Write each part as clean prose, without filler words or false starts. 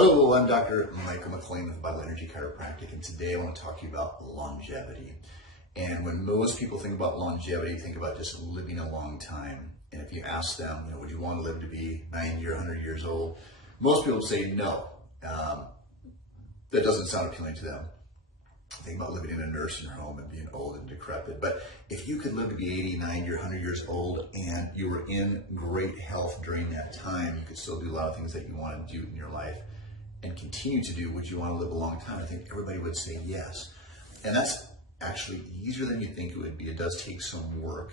Hello, I'm Dr. Michael McLean with Vital Energy Chiropractic, and today I want to talk to you about longevity. And when most people think about longevity, think about just living a long time. And if you ask them, would you want to live to be 90 or 100 years old? Most people say no. That doesn't sound appealing to them. Think about living in a nursing home and being old and decrepit. But if you could live to be 80, 90, or 100 years old and you were in great health during that time, you could still do a lot of things that you want to do in your life and continue to do. Would you want to live a long time? I think everybody would say yes. And that's actually easier than you think it would be. It does take some work.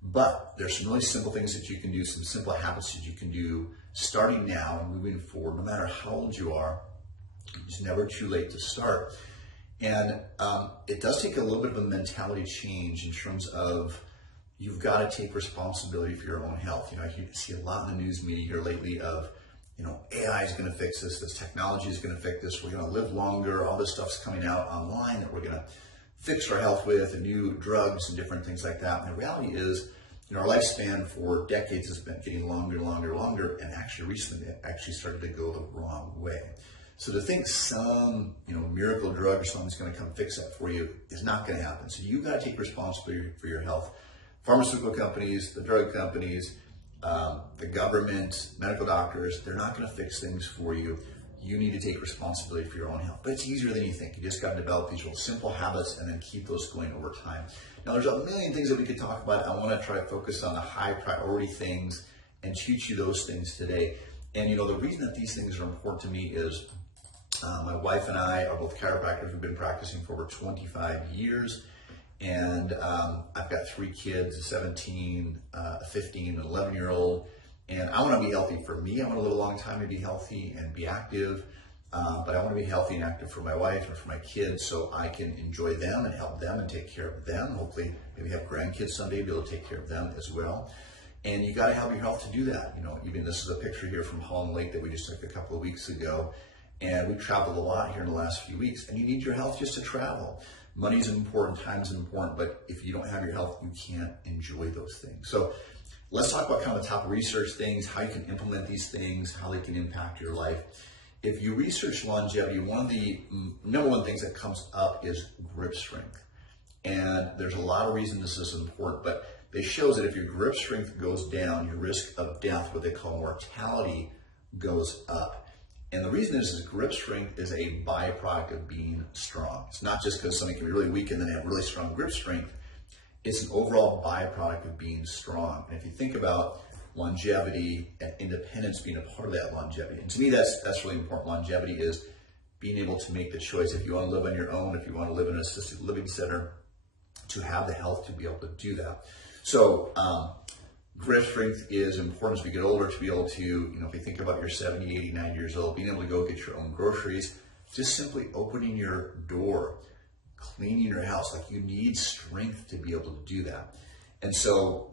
But there's some really simple things that you can do, some simple habits that you can do starting now and moving forward, no matter how old you are. It's never too late to start. And it does take a little bit of a mentality change in terms of you've got to take responsibility for your own health. I see a lot in the news media here lately of, AI is going to fix this technology is going to fix this, we're going to live longer, all this stuff's coming out online that we're going to fix our health with, and new drugs and different things like that. And the reality is, our lifespan for decades has been getting longer, and actually recently it actually started to go the wrong way. So to think some, miracle drug or something's going to come fix that for you is not going to happen. So you got to take responsibility for your health. Pharmaceutical companies, the drug companies, the government, medical doctors, they're not going to fix things for you. You need to take responsibility for your own health. But it's easier than you think. You just got to develop these real simple habits and then keep those going over time. Now, there's a million things that we could talk about. I want to try to focus on the high priority things and teach you those things today. And, the reason that these things are important to me is my wife and I are both chiropractors. We've been practicing for over 25 years. And I've got 3 kids, a 17, a 15, an 11-year-old. And I want to be healthy for me. I want to live a long time and be healthy and be active. But I want to be healthy and active for my wife and for my kids so I can enjoy them and help them and take care of them. Hopefully, maybe have grandkids someday, be able to take care of them as well. And you got to have your health to do that. Even this is a picture here from Holland Lake that we just took a couple of weeks ago. And we've traveled a lot here in the last few weeks. And you need your health just to travel. Money's important, time's important, but if you don't have your health, you can't enjoy those things. So let's talk about kind of the top research things, how you can implement these things, how they can impact your life. If you research longevity, one of the number one things that comes up is grip strength. And there's a lot of reasons this is important, but it shows that if your grip strength goes down, your risk of death, what they call mortality, goes up. And the reason is grip strength is a byproduct of being strong. It's not just because somebody can be really weak and then have really strong grip strength. It's an overall byproduct of being strong. And if you think about longevity and independence being a part of that longevity, and to me that's really important. Longevity is being able to make the choice. If you want to live on your own, if you want to live in an assisted living center, to have the health to be able to do that. So grip strength is important as we get older to be able to, if you think about your 70, 80, 90 years old, being able to go get your own groceries, just simply opening your door, cleaning your house, like you need strength to be able to do that. And so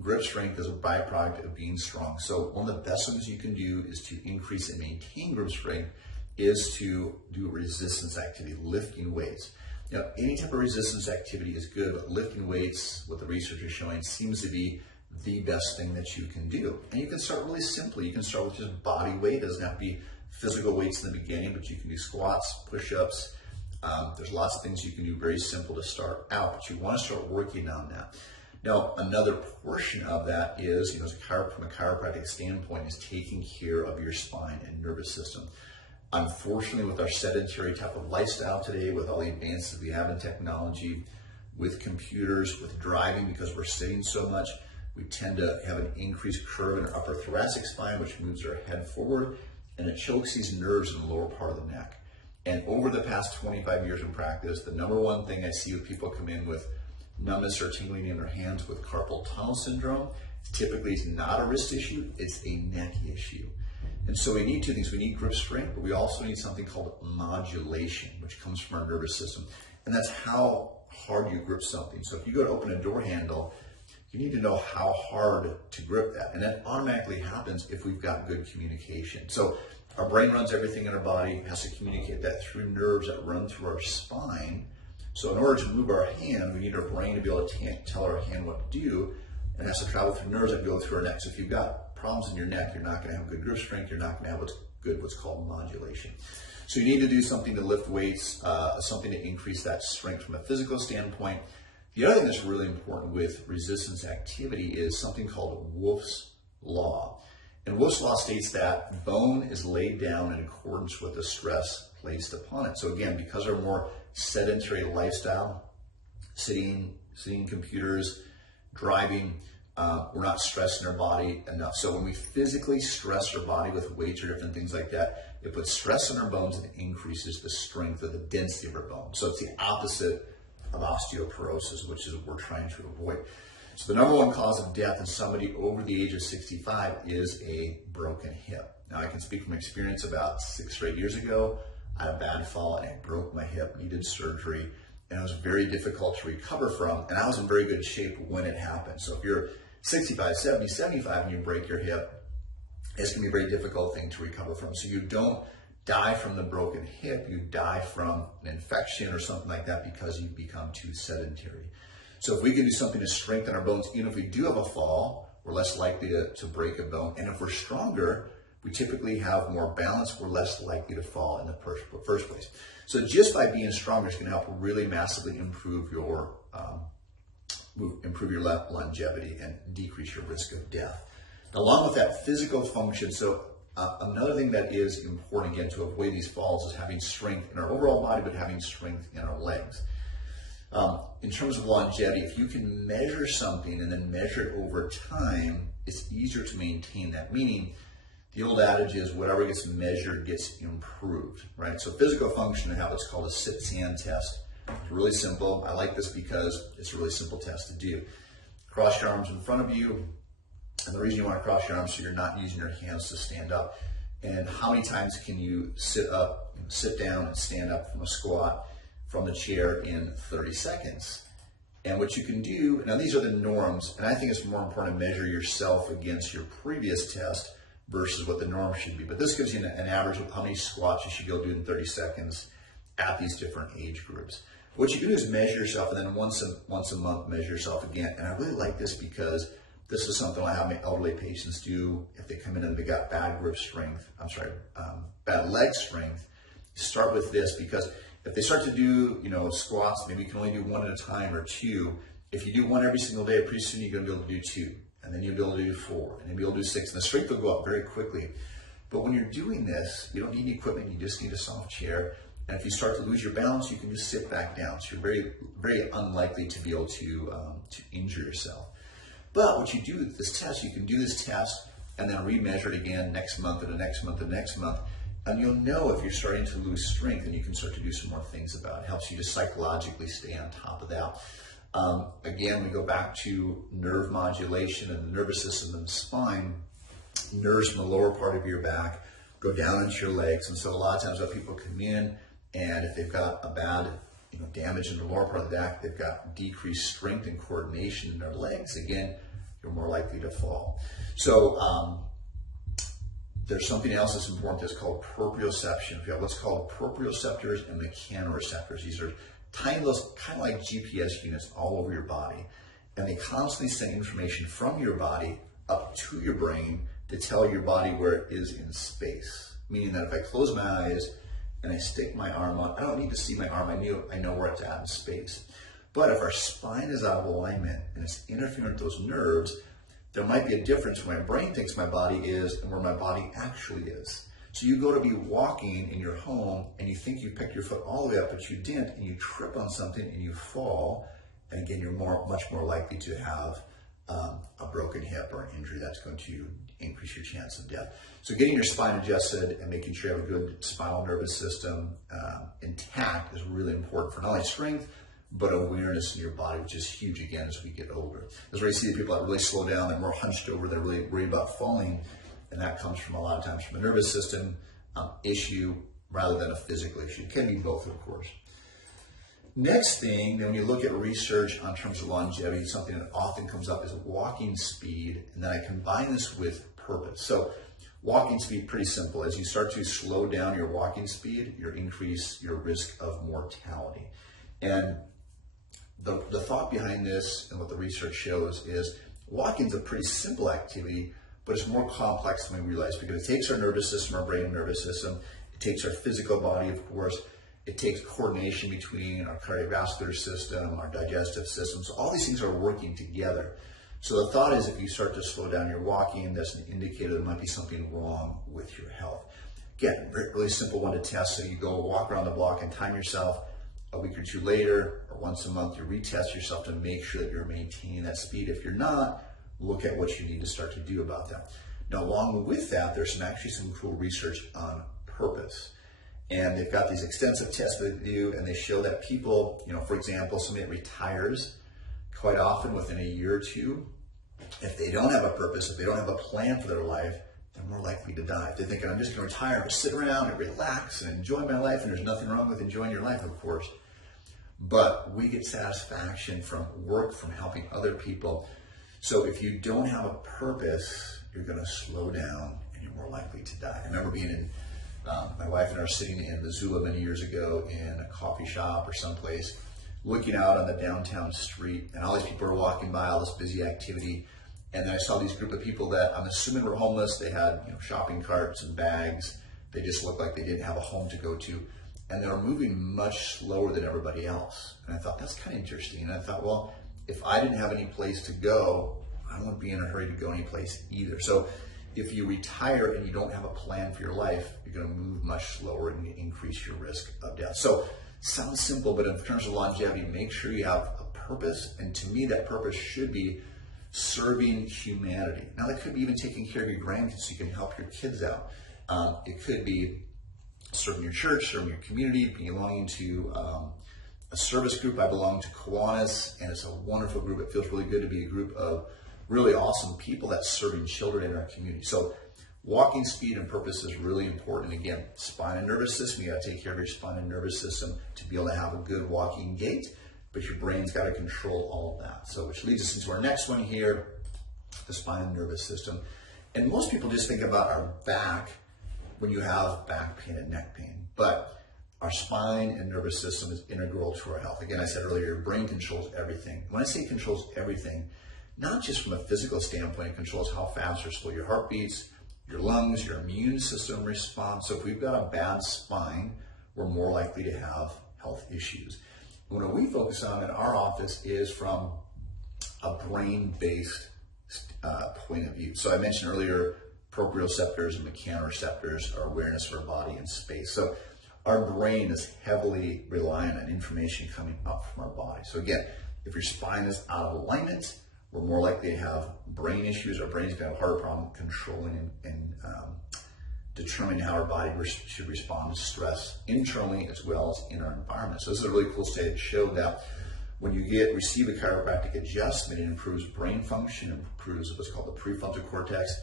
grip strength is a byproduct of being strong. So one of the best things you can do is to increase and maintain grip strength is to do resistance activity, lifting weights. Any type of resistance activity is good, but lifting weights, what the research is showing, seems to be the best thing that you can do. And you can start really simply. You can start with just body weight. It doesn't have to be physical weights in the beginning, but you can do squats, push-ups. There's lots of things you can do very simple to start out, but you want to start working on that. Now, another portion of that is, from a chiropractic standpoint, is taking care of your spine and nervous system. Unfortunately, with our sedentary type of lifestyle today, with all the advances we have in technology, with computers, with driving, because we're sitting so much, we tend to have an increased curve in our upper thoracic spine, which moves our head forward, and it chokes these nerves in the lower part of the neck. And over the past 25 years in practice, the number one thing I see with people come in with numbness or tingling in their hands with carpal tunnel syndrome, typically it's not a wrist issue, it's a neck issue. And so we need 2 things. We need grip strength, but we also need something called modulation, which comes from our nervous system. And that's how hard you grip something. So if you go to open a door handle, you need to know how hard to grip that. And that automatically happens if we've got good communication. So our brain runs everything in our body, has to communicate that through nerves that run through our spine. So in order to move our hand, we need our brain to be able to tell our hand what to do, and it has to travel through nerves that go through our neck. So if you've got problems in your neck, you're not going to have good grip strength, you're not going to good what's called modulation. So you need to do something to lift weights, something to increase that strength from a physical standpoint. The other thing that's really important with resistance activity is something called Wolff's Law. And Wolff's Law states that bone is laid down in accordance with the stress placed upon it. So again, because of our more sedentary lifestyle, sitting computers, driving, we're not stressing our body enough. So when we physically stress our body with weights or different things like that, it puts stress on our bones and increases the strength or the density of our bones. So it's the opposite of osteoporosis, which is what we're trying to avoid. So the number one cause of death in somebody over the age of 65 is a broken hip. Now I can speak from experience. About 6 or 8 years ago, I had a bad fall and I broke my hip, needed surgery, and it was very difficult to recover from, and I was in very good shape when it happened. So if you're 65, 70, 75 and you break your hip, it's gonna be a very difficult thing to recover from. So you don't die from the broken hip, you die from an infection or something like that because you become too sedentary. So if we can do something to strengthen our bones, even if we do have a fall, we're less likely to break a bone. And if we're stronger, we typically have more balance, we're less likely to fall in the first place. So just by being stronger is gonna help really massively improve your longevity and decrease your risk of death. Along with that physical function, so another thing that is important again to avoid these falls is having strength in our overall body, but having strength in our legs. In terms of longevity, if you can measure something and then measure it over time, it's easier to maintain that. Meaning, the old adage is whatever gets measured gets improved, right? So physical function, I have what's called a sit-stand test. It's really simple. I like this because it's a really simple test to do. Cross your arms in front of you. And the reason you want to cross your arms so you're not using your hands to stand up. And how many times can you sit up, sit down, and stand up from a squat from the chair in 30 seconds? And what you can do, now these are the norms, and I think it's more important to measure yourself against your previous test versus what the norm should be. But this gives you an average of how many squats you should go do in 30 seconds at these different age groups. What you can do is measure yourself, and then once a month measure yourself again. And I really like this because this is something I have my elderly patients do if they come in and they got bad grip strength, bad leg strength. Start with this, because if they start to do, squats, maybe you can only do one at a time or two. If you do one every single day, pretty soon you're going to be able to do two, and then you'll be able to do four, and then you'll be able to do six, and the strength will go up very quickly. But when you're doing this, you don't need any equipment, you just need a soft chair. And if you start to lose your balance, you can just sit back down. So you're very, very unlikely to be able to injure yourself. But what you do with this test, you can do this test and then remeasure it again next month and the next month and the next month. And you'll know if you're starting to lose strength, and you can start to do some more things about it. It helps you to psychologically stay on top of that. Again, we go back to nerve modulation and the nervous system and the spine. Nerves from the lower part of your back go down into your legs. And so a lot of times when people come in, and if they've got a bad damage in the lower part of the back, they've got decreased strength and coordination in their legs, again, you're more likely to fall. So there's something else that's important that's called proprioception. We have what's called proprioceptors and mechanoreceptors. These are tiny little, kind of like GPS units all over your body, and they constantly send information from your body up to your brain to tell your body where it is in space. Meaning that if I close my eyes and I stick my arm on, I don't need to see my arm, I know where it's at in space. But if our spine is out of alignment and it's interfering with those nerves, there might be a difference where my brain thinks my body is and where my body actually is. So you go to be walking in your home and you think you picked your foot all the way up, but you didn't, and you trip on something and you fall. And again, you're much more likely to have a broken hip or an injury that's going to increase your chance of death. So getting your spine adjusted and making sure you have a good spinal nervous system intact is really important for not only strength, but awareness in your body, which is huge again as we get older. That's where you see the people that really slow down, they're more hunched over, they're really worried about falling, and that comes from a lot of times from a nervous system issue rather than a physical issue. It can be both, of course. Next thing, then when you look at research on terms of longevity, something that often comes up is walking speed, and then I combine this with purpose. So walking speed, pretty simple. As you start to slow down your walking speed, you increase your risk of mortality. And the thought behind this and what the research shows is walking is a pretty simple activity, but but it's more complex than we realize because it takes our nervous system, our brain and nervous system. It takes our physical body, of course. It takes coordination between our cardiovascular system, our digestive system. So all these things are working together. So the thought is if you start to slow down your walking, that's an indicator there might be something wrong with your health. Again, really simple one to test. So you go walk around the block and time yourself. A week or two later, or once a month, you retest yourself to make sure that you're maintaining that speed. If you're not, look at what you need to start to do about that. Now, along with that, there's actually some cool research on purpose. And they've got these extensive tests that they do, and they show that people, for example, somebody that retires quite often within a year or two, if they don't have a purpose, if they don't have a plan for their life, they're more likely to die. If they're thinking, I'm just going to retire and sit around and relax and enjoy my life, and there's nothing wrong with enjoying your life, of course. But we get satisfaction from work, from helping other people. So if you don't have a purpose, you're going to slow down and you're more likely to die. I remember being in, my wife and I were sitting in Missoula many years ago in a coffee shop or someplace, looking out on the downtown street, and all these people were walking by, all this busy activity. And then I saw these group of people that I'm assuming were homeless. They had shopping carts and bags. They just looked like they didn't have a home to go to. And they were moving much slower than everybody else. And I thought, that's kind of interesting. And I thought, well, if I didn't have any place to go, I don't want to be in a hurry to go any place either. So if you retire and you don't have a plan for your life, you're going to move much slower and increase your risk of death. So sounds simple, but in terms of longevity, make sure you have a purpose. And to me, that purpose should be serving humanity. Now, that could be even taking care of your grandkids so you can help your kids out. It could be serving your church, serving your community, belonging to a service group. I belong to Kiwanis, and it's a wonderful group. It feels really good to be a group of really awesome people that's serving children in our community. So walking speed and purpose is really important. Again, spine and nervous system, you got to take care of your spine and nervous system to be able to have a good walking gait, but your brain's got to control all of that. So which leads us into our next one here, the spine and nervous system. And most people just think about our back when you have back pain and neck pain, but our spine and nervous system is integral to our health. Again, I said earlier, your brain controls everything. When I say controls everything, not just from a physical standpoint, it controls how fast or slow your heart beats, your lungs, your immune system responds. So if we've got a bad spine, we're more likely to have health issues. And what we focus on in our office is from a brain-based point of view. So I mentioned earlier, proprioceptors and mechanoreceptors are awareness of our body and space. So our brain is heavily reliant on information coming up from our body. So again, if your spine is out of alignment, we're more likely to have brain issues. Our brain's going to have a harder problem controlling and determining how our body should respond to stress internally as well as in our environment. So this is a really cool study that showed that when you receive a chiropractic adjustment, it improves brain function, improves what's called the prefrontal cortex.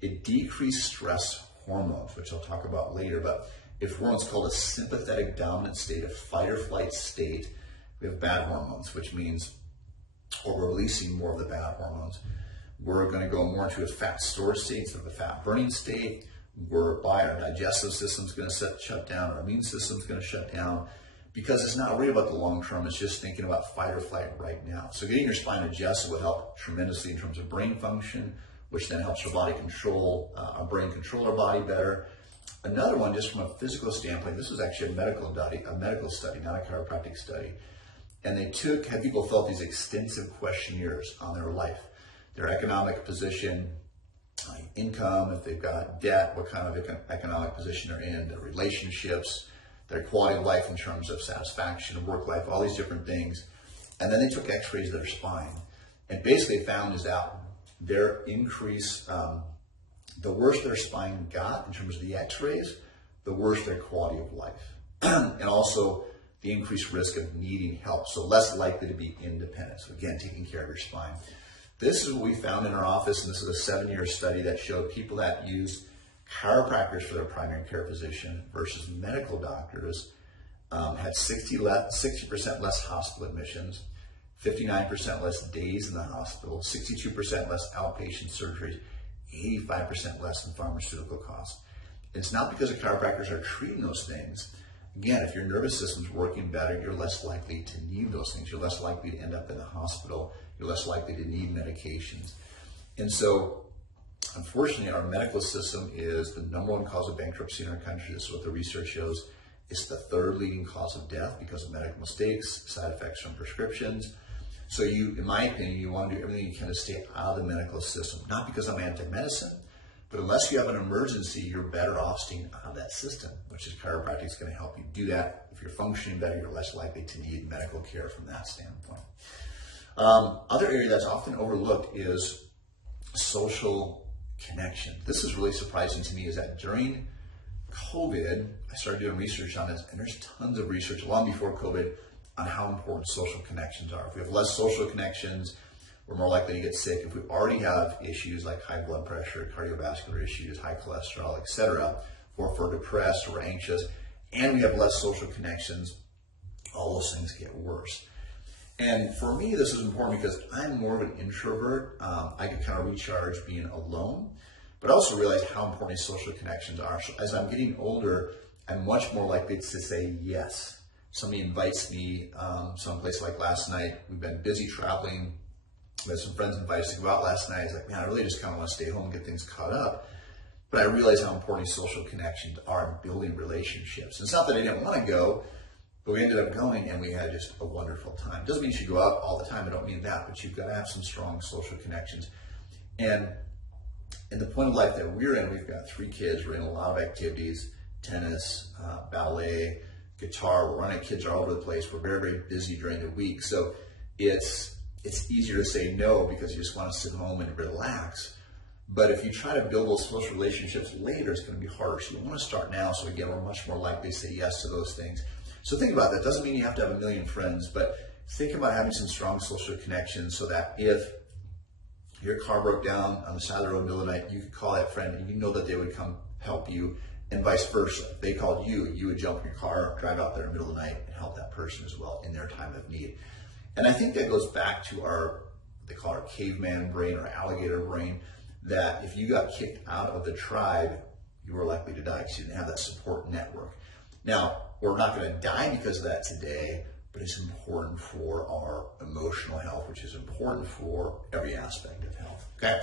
It decreases stress hormones, which I'll talk about later, but if we're in what's called a sympathetic dominant state, a fight or flight state, we have bad hormones, which means we're releasing more of the bad hormones. We're going to go more into a fat storage state instead of a fat burning state, whereby our digestive system's going to shut down, our immune system's going to shut down, because it's not really about the long term, it's just thinking about fight or flight right now. So getting your spine adjusted will help tremendously in terms of brain function, which then helps our body control, our brain control our body better. Another one, just from a physical standpoint, this was actually a medical study, not a chiropractic study. And they had people fill out these extensive questionnaires on their life, their economic position, income, if they've got debt, what kind of economic position they're in, their relationships, their quality of life in terms of satisfaction, work life, all these different things. And then they took x-rays of their spine. And basically found is that their increase, the worse their spine got in terms of the x-rays, the worse their quality of life. And also the increased risk of needing help, so less likely to be independent. So again, taking care of your spine. This is what we found in our office, and this is a 7-year study that showed people that used chiropractors for their primary care physician versus medical doctors had 60% less hospital admissions, 59% less days in the hospital, 62% less outpatient surgeries, 85% less in pharmaceutical costs. It's not because the chiropractors are treating those things. Again, if your nervous system's working better, you're less likely to need those things. You're less likely to end up in the hospital. You're less likely to need medications. And so unfortunately, our medical system is the number one cause of bankruptcy in our country. This is what the research shows. It's the third leading cause of death because of medical mistakes, side effects from prescriptions. So you, in my opinion, you want to do everything you can to stay out of the medical system. Not because I'm anti-medicine, but unless you have an emergency, you're better off staying out of that system, which is chiropractic is going to help you do that. If you're functioning better, you're less likely to need medical care from that standpoint. Other area that's often overlooked is social connection. This is really surprising to me, is that during COVID, I started doing research on this, and there's tons of research long before COVID on how important social connections are. If we have less social connections, we're more likely to get sick. If we already have issues like high blood pressure, cardiovascular issues, high cholesterol, etc., or if we're depressed or anxious, and we have less social connections, all those things get worse. And for me, this is important because I'm more of an introvert. I can kind of recharge being alone, but I also realize how important these social connections are. So as I'm getting older, I'm much more likely to say yes. Somebody invites me someplace, like last night. We've been busy traveling. We had some friends invite us to go out last night. I was like, man, I really just kind of want to stay home and get things caught up. But I realize how important these social connections are in building relationships. And it's not that I didn't want to go, but we ended up going and we had just a wonderful time. Doesn't mean you should go out all the time. I don't mean that, but you've got to have some strong social connections. And in the point of life that we're in, we've got 3 kids. We're in a lot of activities, tennis, ballet, guitar. We're running, kids are all over the place. We're very, very busy during the week. So it's easier to say no because you just want to sit home and relax. But if you try to build those social relationships later, it's going to be harder. So you want to start now. So again, we're much more likely to say yes to those things. So think about that. Doesn't mean you have to have a million friends, but think about having some strong social connections so that if your car broke down on the side of the road in the middle of the night, you could call that friend and you know that they would come help you, and vice versa. If they called you, you would jump in your car, drive out there in the middle of the night and help that person as well in their time of need. And I think that goes back to they call it our caveman brain or alligator brain, that if you got kicked out of the tribe, you were likely to die because you didn't have that support network. Now, we're not going to die because of that today, but it's important for our emotional health, which is important for every aspect of health. Okay.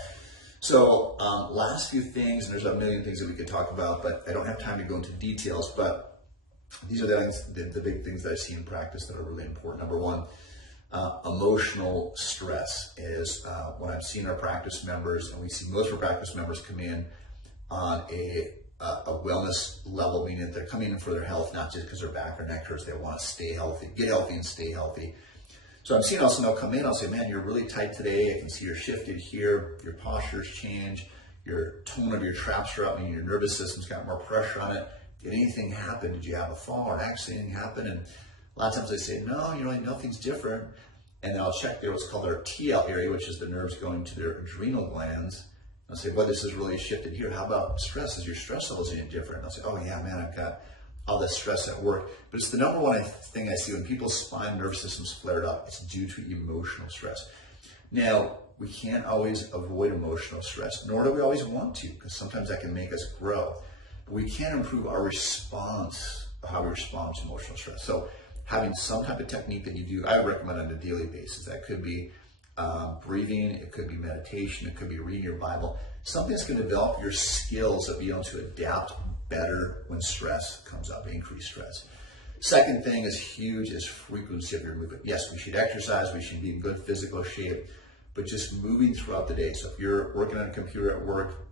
So last few things, and there's a million things that we could talk about, but I don't have time to go into details, but these are the big things that I see in practice that are really important. Number one, emotional stress is when I'm seeing our practice members, and we see most of our practice members come in on a wellness level, meaning that they're coming in for their health, not just because their back or neck hurts. They want to stay healthy, get healthy and stay healthy. So I'm seeing also now come in, I'll say, man, you're really tight today. I can see you're shifted here. Your posture's changed. Your tone of your traps are up, meaning your nervous system's got more pressure on it. Did anything happen? Did you have a fall or an accident? Anything happen? And a lot of times they say, no, nothing's different. And then I'll check there what's called our TL area, which is the nerves going to their adrenal glands. I'll say, well, this is really shifted here. How about stress? Is your stress levels any different? And I'll say, oh yeah, man, I've got all this stress at work. But it's the number one thing I see when people's spine nerve systems flared up. It's due to emotional stress. Now, we can't always avoid emotional stress, nor do we always want to, because sometimes that can make us grow. But we can improve our response, how we respond to emotional stress. So having some type of technique that you do, I recommend on a daily basis. That could be breathing, it could be meditation, it could be reading your Bible, something that's going to develop your skills of being able to adapt better when stress comes up, increased stress. Second thing is huge is frequency of your movement. Yes, we should exercise, we should be in good physical shape, but just moving throughout the day. So if you're working on a computer at work,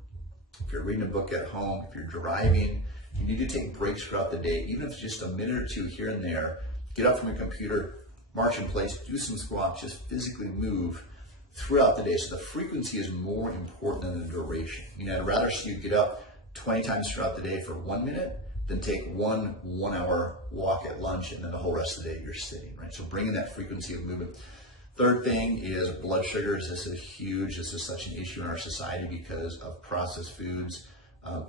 if you're reading a book at home, if you're driving, you need to take breaks throughout the day, even if it's just a minute or two here and there. Get up from your computer, march in place, do some squats, just physically move throughout the day. So the frequency is more important than the duration. I'd rather see you get up 20 times throughout the day for 1 minute than take one 1 hour walk at lunch and then the whole rest of the day you're sitting, right? So bringing that frequency of movement. Third thing is blood sugars. This is huge. This is such an issue in our society because of processed foods,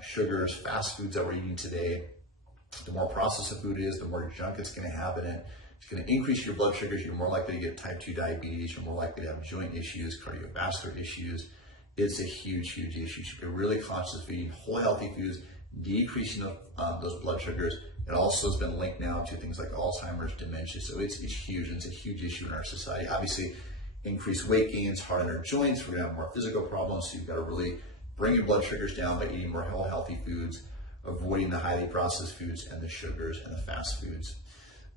sugars, fast foods that we're eating today. The more processed the food is, the more junk it's going to have in it. It's going to increase your blood sugars. You're more likely to get type 2 diabetes. You're more likely to have joint issues, cardiovascular issues. It's a huge, huge issue. You should be really conscious of eating whole healthy foods, decreasing those blood sugars. It also has been linked now to things like Alzheimer's, dementia. So it's huge, and it's a huge issue in our society. Obviously, increased weight gains, hard on our joints. We're going to have more physical problems. So you've got to really bring your blood sugars down by eating more whole healthy foods, avoiding the highly processed foods and the sugars and the fast foods.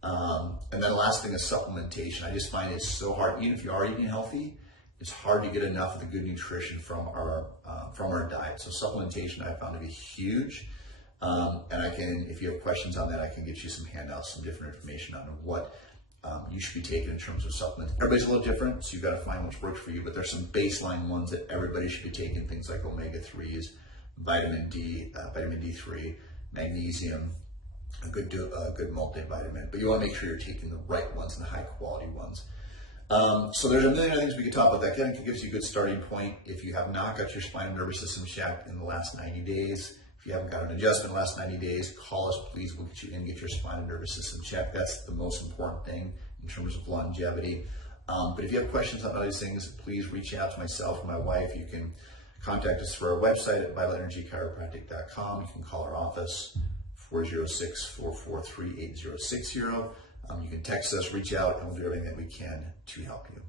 And then the last thing is supplementation. I just find it's so hard, even if you are eating healthy, it's hard to get enough of the good nutrition from our diet. So supplementation I found to be huge. And I can, if you have questions on that, I can get you some handouts, some different information on what you should be taking in terms of supplements. Everybody's a little different, so you've got to find which works for you, but there's some baseline ones that everybody should be taking, things like omega-3s, vitamin D, vitamin D3, magnesium, a good multivitamin, but you want to make sure you're taking the right ones and the high quality ones. So there's a million other things we could talk about. That kind of gives you a good starting point. If you have not got your spine and nervous system checked in the last 90 days, if you haven't got an adjustment in the last 90 days, call us, please. We'll get you in and get your spine and nervous system checked. That's the most important thing in terms of longevity. But if you have questions about these things, please reach out to myself or my wife. You can contact us through our website at vitalenergychiropractic.com. You can call our office, 406-443-8060. You can text us, reach out, and we'll do everything that we can to help you.